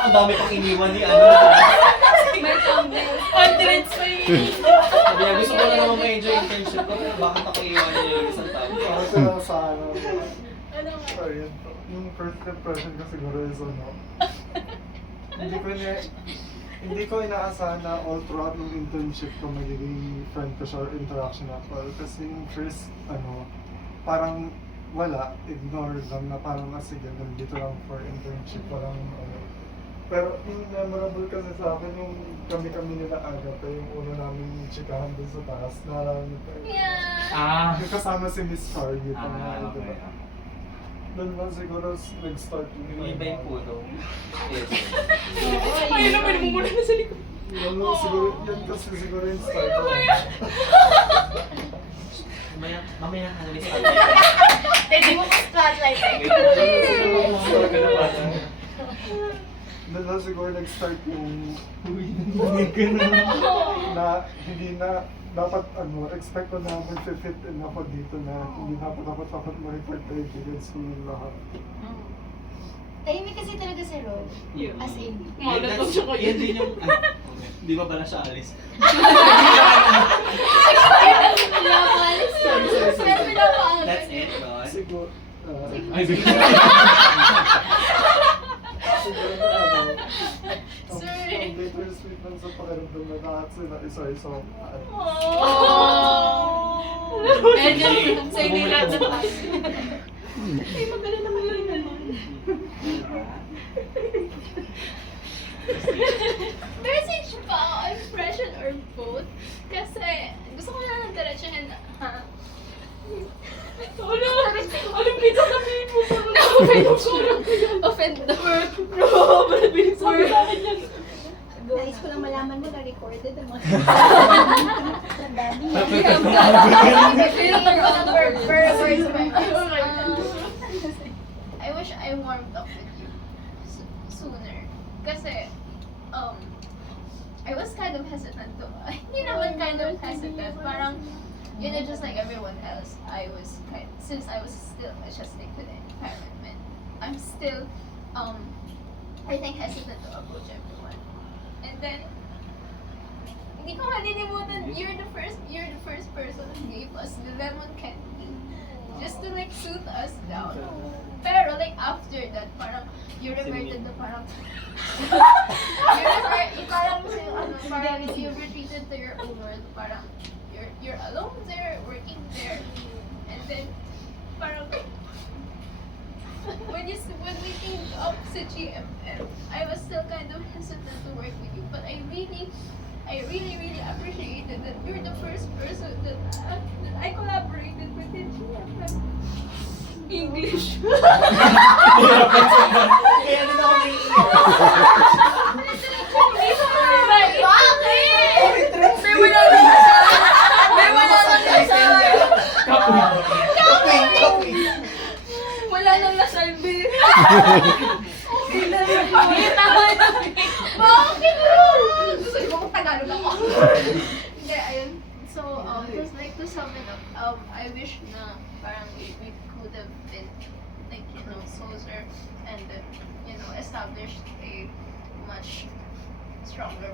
Ang dami pang iniwan ni ano. May thumbnail. Confidence pa yun. Sabi niya, gusto ko na naman ma-enjoy internship ko, pero bakit ako iwan niya yung isang taon? Kasi lang sa ano. Ano nga? Sorry, yung first impression ko siguro is ano. Hindi ko hindi ko inaasahan na all throughout ng internship ko magiging friend ko siya or interaction ako. Kasi yung first, ano, parang wala, ignore lang na parang sige, nandito lang for internship, walang ano. Pero yung memorable kasi sa akin, yung kami nila Agatha, yung una namin chikahan dun sa taas, naalala niyo pa. Yeah. Yung kasama si Miss Carly, Ah, diba? okay. Doon lang siguro nag-start Yung iba yung puno. Yes. Ayun naman, mumuna na sa likod. Yan lang siguro, yan kasi siguro yung start. Mamaya ka na list. Hindi mo spotlight. Doon lang siguro nag-start yung na hindi na dapat ano, expect ko na mag-fit in ako dito na hindi dapat ako makipag-confidence ng lahat. Tahimik kasi talaga si Ro. Yeah. As in. Malat lang siya kayo. Yan din yung... Di ba pala siya alis? Pinapaalis siya. Sorry. Pero pinapaalis. That's it, no? Siguro, Ay, siguro na ano, Sorry. ang bittersweet lang sa pakiramdam na lahat sila isa-isa. And then, sa hindi lahat na tayo. Ay, magaling na kayo naman. Message pa impression or both. Kasi gusto ko na lang diretsahin na, ha? Anong pizza sabihin mo? Offend the word. Bro, ba't binigsabi sa akin yan? Nais ko lang malaman mo na recorded ang mga ang dami I wish I warmed up with you sooner. Kasi, I was kind of hesitant to, hindi naman kind of hesitant, parang, you know, just like everyone else, since I was still adjusting to the environment, I'm still, I think hesitant to approach everyone. And then, hindi ko malilimutan, you're the first person who gave us the lemon candy just to like soothe us down. Pero like after that, parang you reverted the parang parang you retreated to your own world. Parang you're alone there, working there, and then parang when we came up to GMM, I was still kind of hesitant to work with you, but I really appreciated that you're the first person that I collaborated with in GMM. English. Kaya ano na kami Bakit? May wala lang siya. May wala lang siya. Wala nang nasalbi. Bakit bro? Gusto mo kung Tagalog ako. Hindi, ayun. So, just like to sum it up, I wish na parang we could have been like, you know, closer and, you know, established a much stronger